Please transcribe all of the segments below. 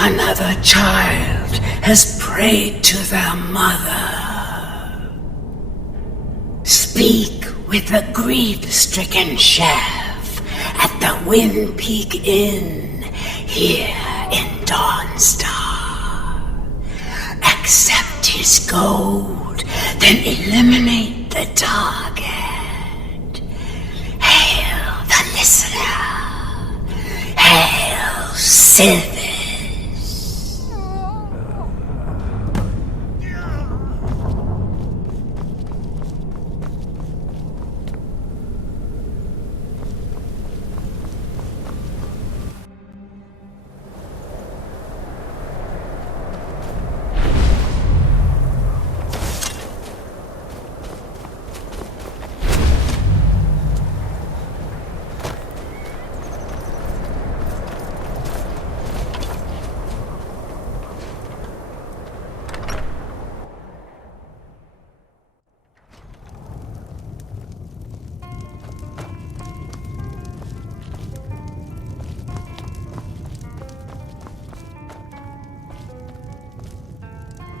Another child has prayed to their mother. Speak with the grief-stricken chef at the Wind Peak Inn here in Dawnstar. Accept his gold, then eliminate the target. Hail the listener. Hail Sylvan.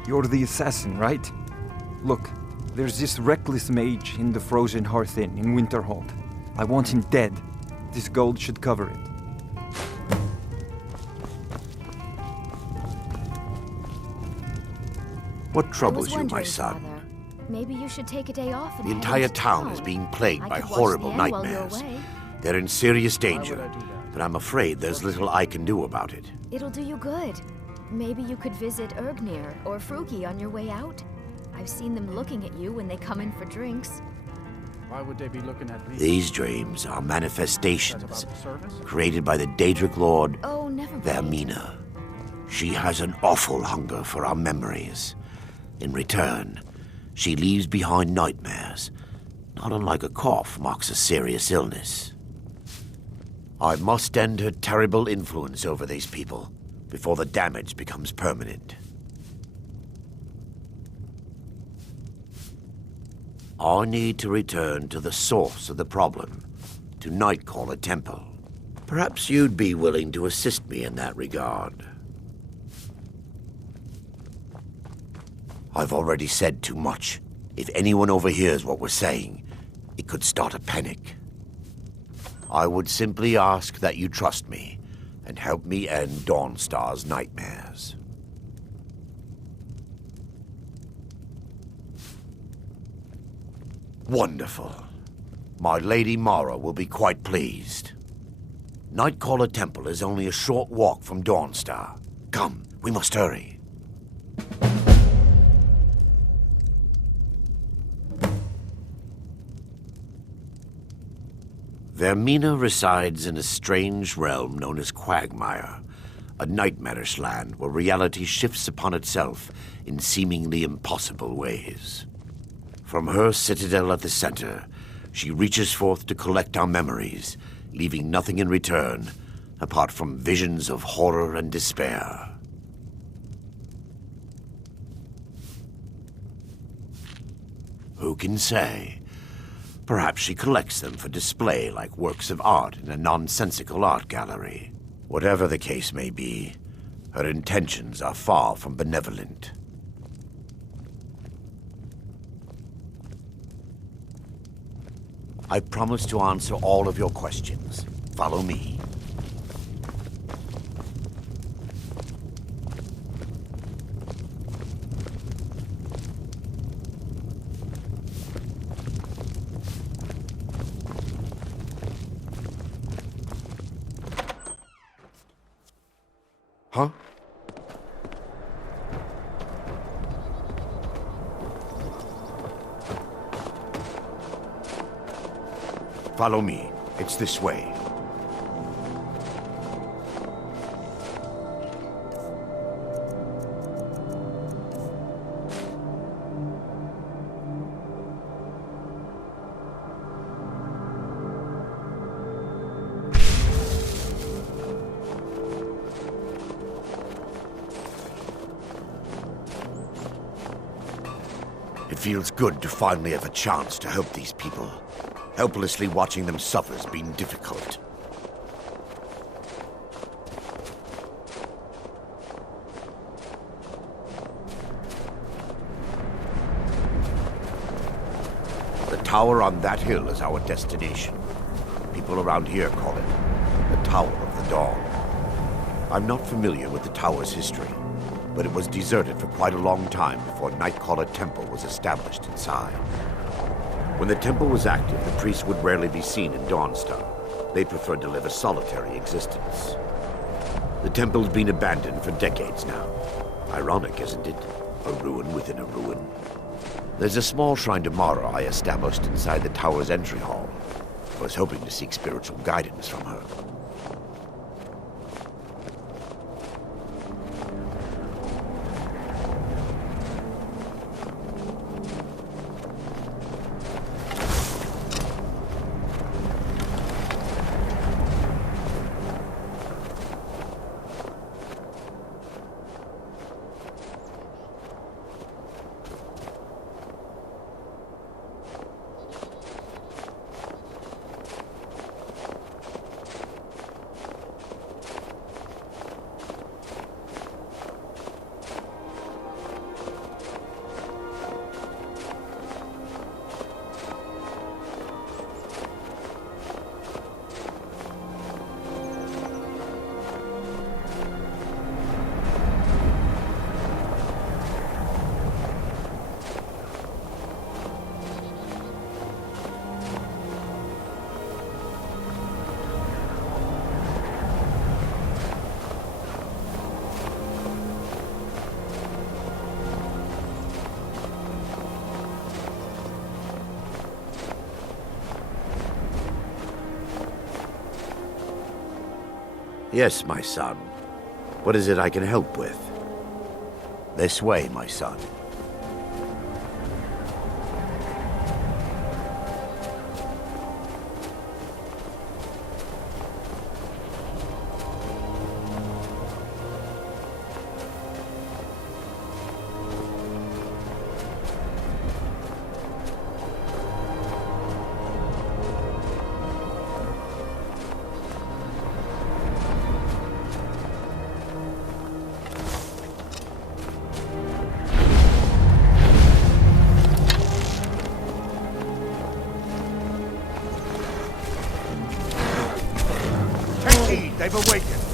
You're the assassin, right? Look, there's this reckless mage in the Frozen Hearth Inn in Winterhold. I want him dead. This gold should cover it. What troubles you, my son? Father, maybe you should take a day off and The entire town is being plagued by horrible nightmares. They're in serious danger, but I'm afraid there's little I can do about it. It'll do you good. Maybe you could visit Ergnir or Frugi on your way out. I've seen them looking at you when they come in for drinks. Why would they be looking at me? These dreams are manifestations created by the Daedric Lord, Oh, never mind. Vermina. She has an awful hunger for our memories. In return, she leaves behind nightmares, not unlike a cough marks a serious illness. I must end her terrible influence over these people before the damage becomes permanent. I need to return to the source of the problem, to Nightcaller Temple. Perhaps you'd be willing to assist me in that regard. I've already said too much. If anyone overhears what we're saying, it could start a panic. I would simply ask that you trust me and help me end Dawnstar's nightmares. Wonderful. My Lady Mara will be quite pleased. Nightcaller Temple is only a short walk from Dawnstar. Come, we must hurry. Vermina resides in a strange realm known as Quagmire, a nightmarish land where reality shifts upon itself in seemingly impossible ways. From her citadel at the center, she reaches forth to collect our memories, leaving nothing in return apart from visions of horror and despair. Who can say? Perhaps she collects them for display like works of art in a nonsensical art gallery. Whatever the case may be, her intentions are far from benevolent. I promise to answer all of your questions. Follow me. Huh? Follow me. It's this way. It feels good to finally have a chance to help these people. Helplessly watching them suffer has been difficult. tower on that hill is our destination. People around here call it the Tower of the Dawn. I'm not familiar with the tower's history, but it was deserted for quite a long time before Nightcaller Temple was established inside. When the temple was active, the priests would rarely be seen in Dawnstar. They preferred to live a solitary existence. The temple's been abandoned for decades now. Ironic, isn't it? A ruin within a ruin. There's a small shrine to Mara I established inside the tower's entry hall. I was hoping to seek spiritual guidance from her. Yes, my son. What is it I can help with? This way, my son. They've awakened.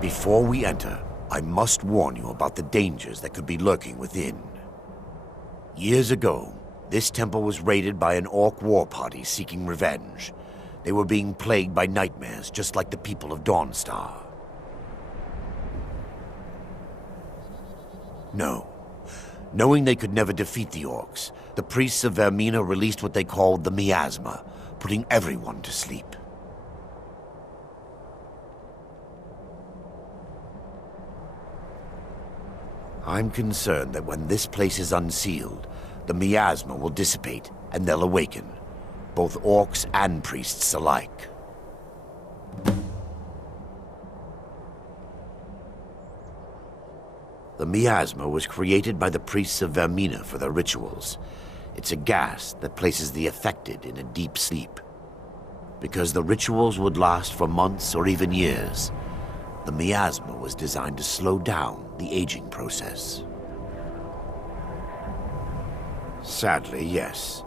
Before we enter, I must warn you about the dangers that could be lurking within. Years ago, this temple was raided by an orc war party seeking revenge. They were being plagued by nightmares, just like the people of Dawnstar. No. Knowing they could never defeat the orcs, the priests of Vermina released what they called the miasma, putting everyone to sleep. I'm concerned that when this place is unsealed, the miasma will dissipate and they'll awaken, both orcs and priests alike. The miasma was created by the priests of Vermina for their rituals. It's a gas that places the affected in a deep sleep. Because the rituals would last for months or even years, the miasma was designed to slow down the aging process. Sadly, yes.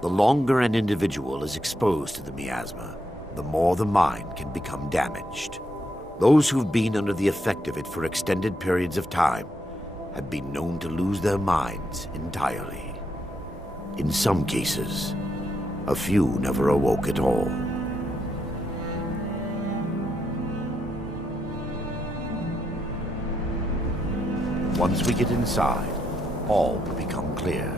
The longer an individual is exposed to the miasma, the more the mind can become damaged. Those who've been under the effect of it for extended periods of time have been known to lose their minds entirely. In some cases, a few never awoke at all. Once we get inside, all will become clear.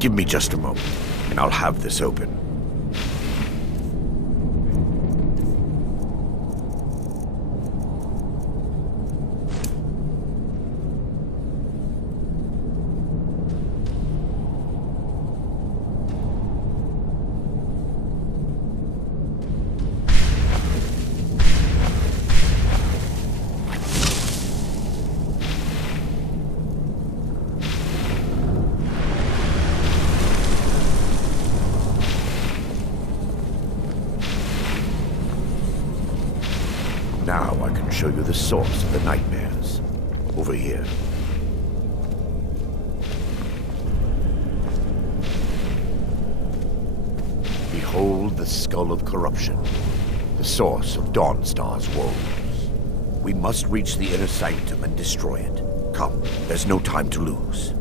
Give me just a moment, and I'll have this open. Now I can show you the source of the nightmares. Over here. Behold the Skull of Corruption, the source of Dawnstar's woes. We must reach the inner sanctum and destroy it. Come, there's no time to lose.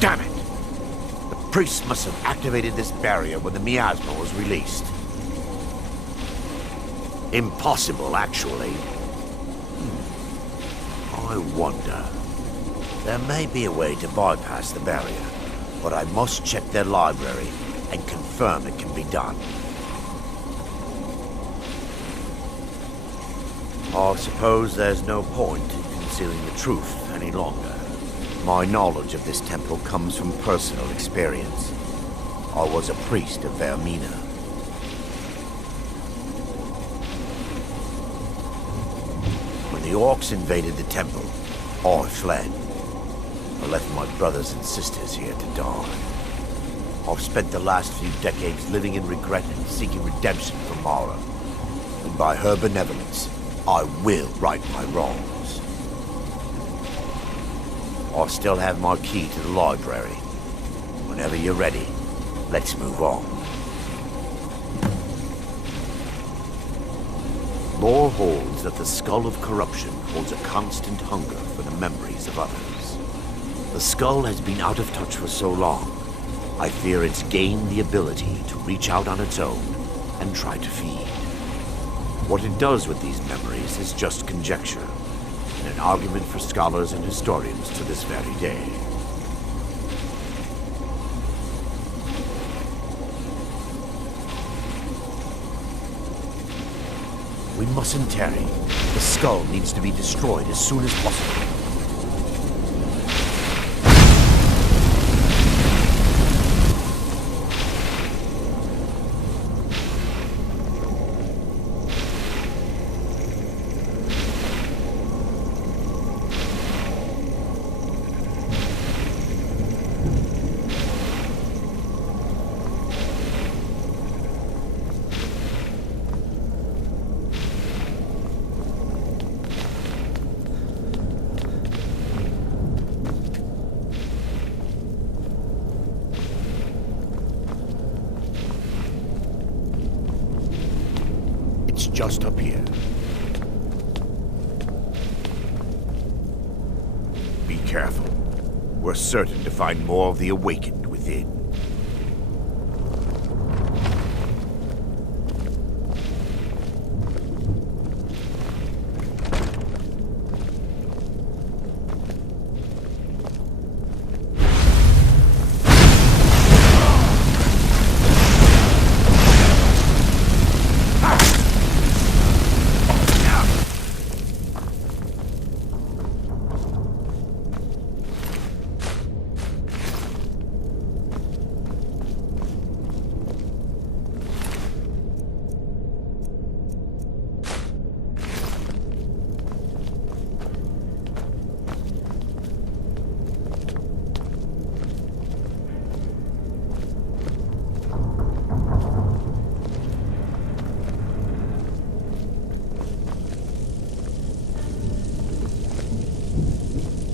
Damn it! The priests must have activated this barrier when the miasma was released. Impossible, actually. I wonder. There may be a way to bypass the barrier, but I must check their library and confirm it can be done. I suppose there's no point in concealing the truth any longer. My knowledge of this temple comes from personal experience. I was a priest of Vermina. When the orcs invaded the temple, I fled. I left my brothers and sisters here to die. I've spent the last few decades living in regret and seeking redemption from Mara. And by her benevolence, I will right my wrongs. I still have my key to the library. Whenever you're ready, let's move on. Lore holds that the Skull of Corruption holds a constant hunger for the memories of others. The skull has been out of touch for so long, I fear it's gained the ability to reach out on its own and try to feed. What it does with these memories is just conjecture, and an argument for scholars and historians to this very day. We mustn't tarry. The skull needs to be destroyed as soon as possible. Just up here. Be careful. We're certain to find more of the awakened within.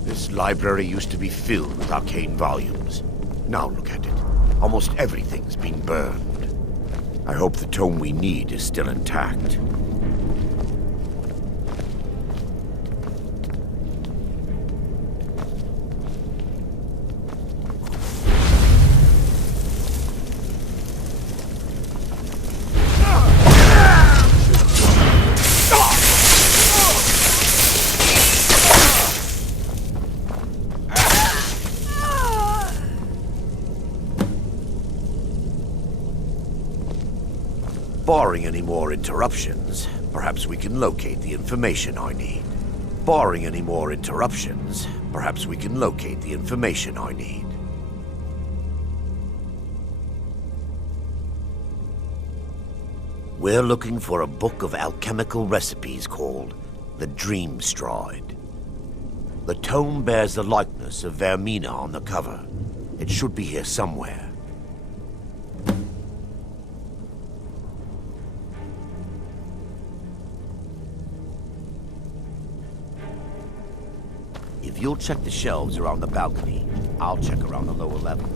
This library used to be filled with arcane volumes. Now look at it. Almost everything's been burned. I hope the tome we need is still intact. Barring any more interruptions, perhaps we can locate the information I need. Barring any more interruptions, perhaps we can locate the information I need. We're looking for a book of alchemical recipes called The Dream Stride. The tome bears the likeness of Vermina on the cover. It should be here somewhere. If you'll check the shelves around the balcony, I'll check around the lower level.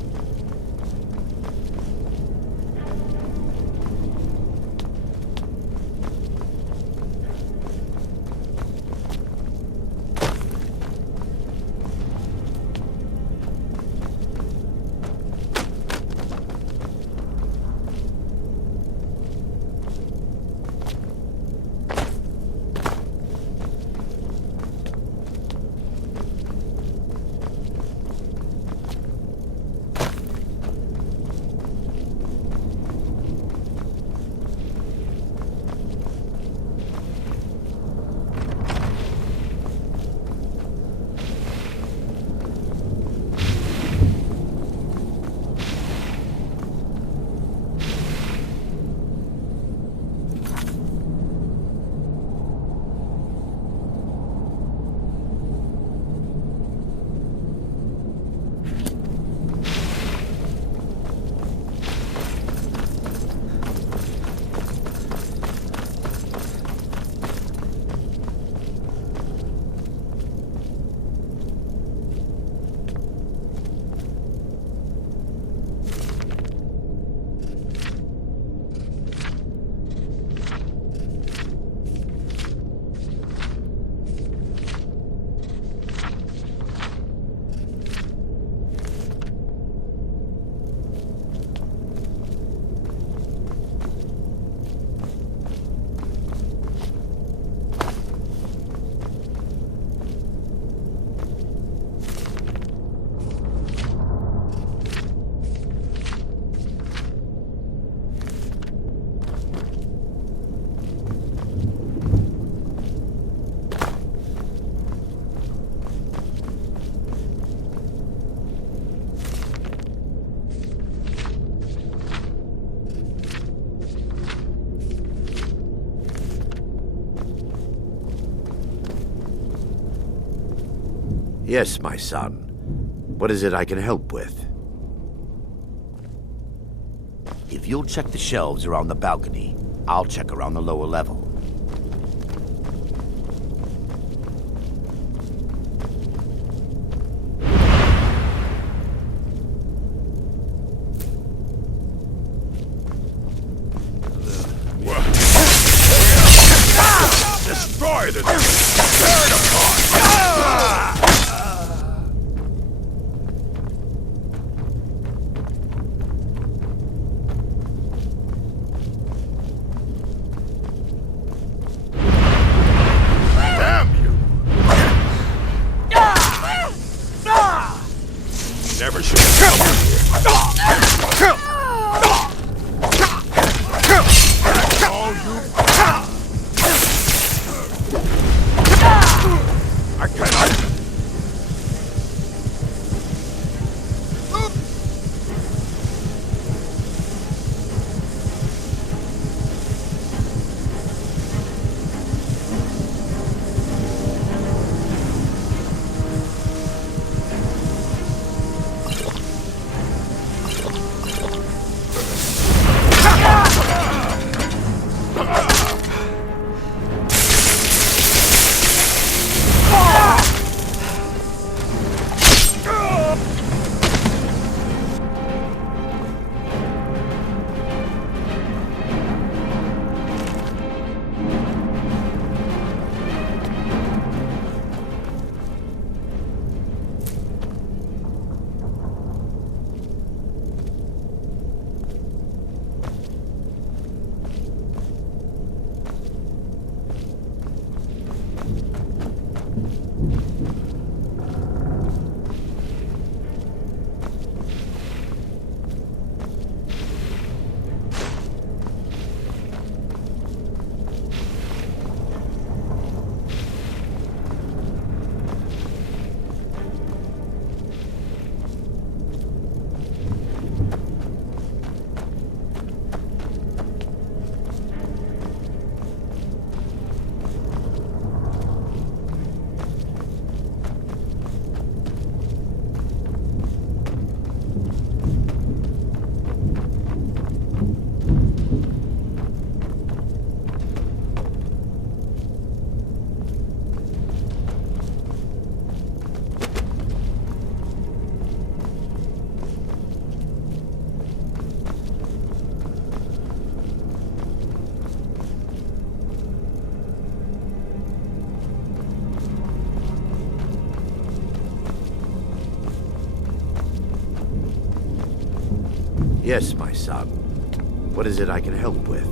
Yes, my son. What is it I can help with? If you'll check the shelves around the balcony, I'll check around the lower level. Destroy this! Tear it apart! Damn you! Never should have come here. That's all you. I cannot. Yes, my son. What is it I can help with?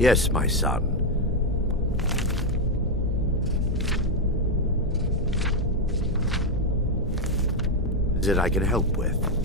Yes, my son. Is it I can help with?